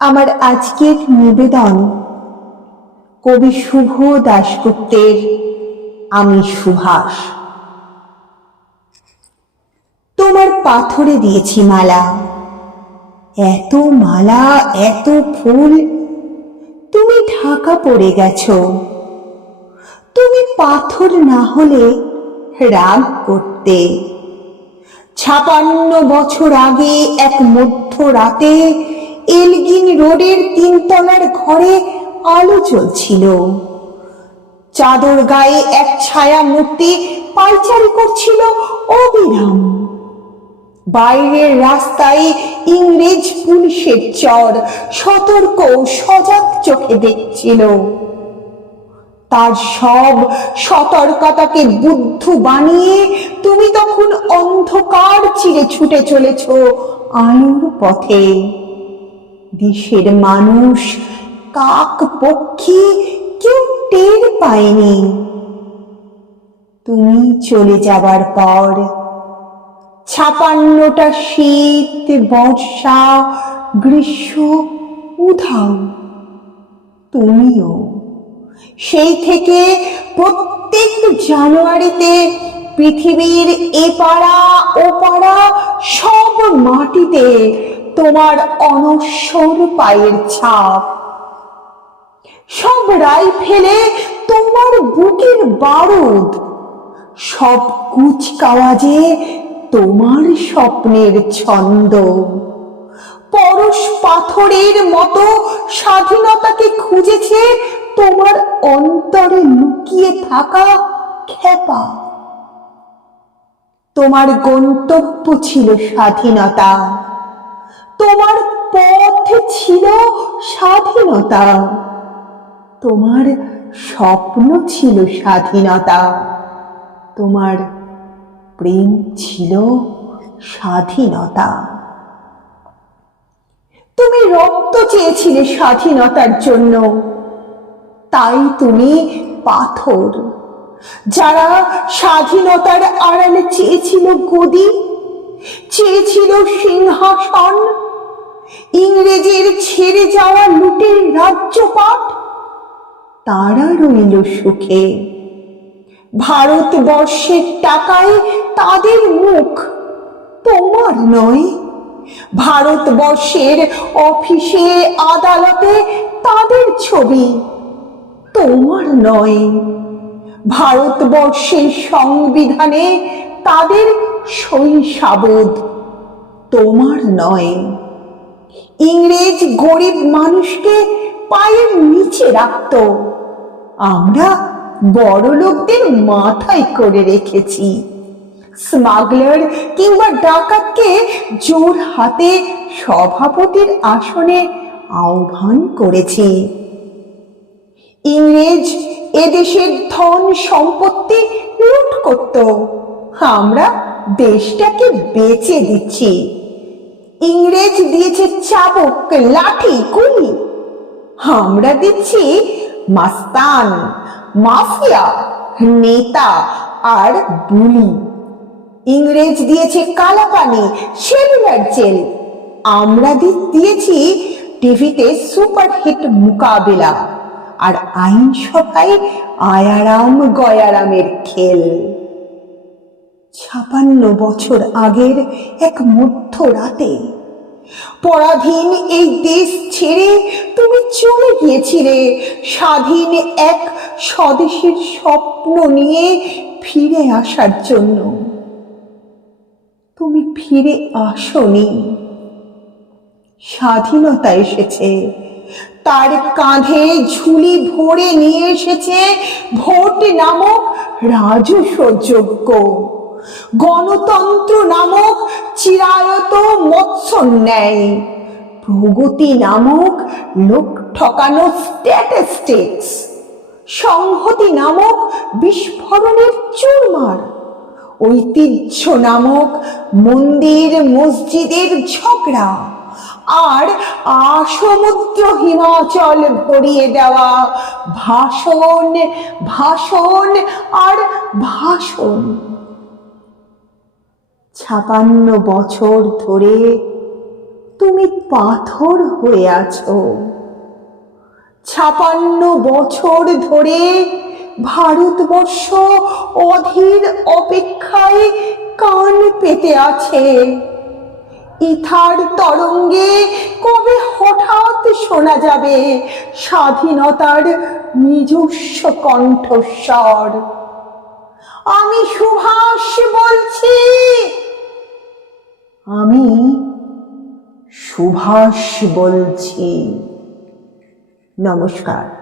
আমার আজকের নিবেদন কবি শুভ দাশগুপ্তের আমি সুভাষ। তোমার পাথরে দিয়েছি মালা, এত মালা এত ফুল, তুমি ঢাকা পড়ে গেছো। তুমি পাথর না হলে রাগ করতে। 56 বছর আগে এক মধ্যরাতে এলগিন রোডের 3 তলার ঘরে আলো জ্বলছিল। চাদর গায়ে এক ছায়া মূর্তি পায়চারি করছিল অবিরাম। বাইরের রাস্তায় ইংরেজ পুলিশের চর সতর্ক সজাগ চোখে দেখছিল। তার সব সতর্কতাকে বুদ্ধ বানিয়ে তুমি তখন অন্ধকার চিরে ছুটে চলেছ আলোর পথে। দেশের মানুষ, কাক পক্ষী কেউ টের পায়নি। তুমি চলে যাবার পর 56টা শীত, বর্ষা, গ্রীষ্ম উধাও। তুমিও সেই থেকে প্রত্যেক জানুয়ারিতে পৃথিবীর এপাড়া ওপাড়া সব মাটিতে তোমার অনশ্বর পায়ের ছাপ। সব রাইফেলে তোমার বুকের বারুদ, সব কুচকাওয়াজে তোমার স্বপ্নের ছন্দ। পরশ পাথরের মতো স্বাধীনতাকে খুঁজেছে তোমার অন্তরে লুকিয়ে থাকা খেপা। তোমার গন্তব্য ছিল স্বাধীনতা, তোমার পথ ছিল স্বাধীনতা, তোমার স্বপ্ন ছিল স্বাধীনতা, তোমার প্রেম ছিল স্বাধীনতা। তুমি রক্ত চেয়েছিলে স্বাধীনতার জন্য, তাই তুমি পাথর। যারা স্বাধীনতার আড়ালে চেয়েছিল গদি, চেয়েছিল সিংহাসন, ইংরেজের ছেড়ে যাওয়া লুটের রাজ্যপাট, তারা রইল সুখে। ভারতবর্ষের টাকায় তাদের মুখ, তোমার নয়। ভারতবর্ষের অফিসে আদালতে তাদের ছবি, তোমার নয়। ভারতবর্ষের সংবিধানে তাদের শৈশাবোধ, তোমার নয়। ইংরেজ গরিব মানুষকে পায়ের নিচে রাখত, আমরা বড়লোকদের মাথায় করে রেখেছি। স্মাগলার কিংবা ডাকাতকে জোর হাতে সভাপতির আসনে আহ্বান করেছি। ইংরেজ এদেশের ধন সম্পত্তি লুট করত, আমরা দেশটাকে বেচে দিচ্ছি। ইংরেজ দিয়েছে চাবুক, লাঠি, গুলি, আমরা দিচ্ছি মাস্তান, মাফিয়া, নেতা আর বুলি। ইংরেজ দিয়েছে কালাপানি, সেলুলার জেল, আমরা দিয়েছি টিভিতে সুপারহিট মোকাবিলা আর আইনসভায় আয়ারাম গয়ারামের খেল। 56 বছর আগের এক মধ্যরাতে পরাধীন এই দেশ ছেড়ে তুমি চলে গিয়েছিলে স্বাধীন এক স্বদেশের স্বপ্ন নিয়ে ফিরে আসার জন্য। তুমি ফিরে আসোনি। স্বাধীনতা এসেছে, তার কাঁধে ঝুলি ভরে নিয়ে এসেছে ভোট নামক রাজস্ব যোগ্য, গণতন্ত্র নামক চিরায়ত মৎস্য ন্যায়, প্রগতি নামক লোক ঠকানো স্ট্যাটিস্টিক্স, সংহতি নামক বিস্ফোরণের চুরমার, ঐতিহ্য নামক মন্দির মসজিদের ঝগড়া, আর আসমুদ্র হিমাচল ভরিয়ে দেওয়া ভাষণ, ভাষণ আর ভাষণ। 56 বছর ধরে তুমি পাথর হয়ে আছো। 56 বছর ধরে ভারতবর্ষ অধীর অপেক্ষায় কান পেতে আছে। ইথার তরঙ্গে কবে হঠাৎ শোনা যাবে স্বাধীনতার নিজস্ব কণ্ঠস্বর। আমি সুভাষ বলছি, আমি সুভাষ বলছি। নমস্কার।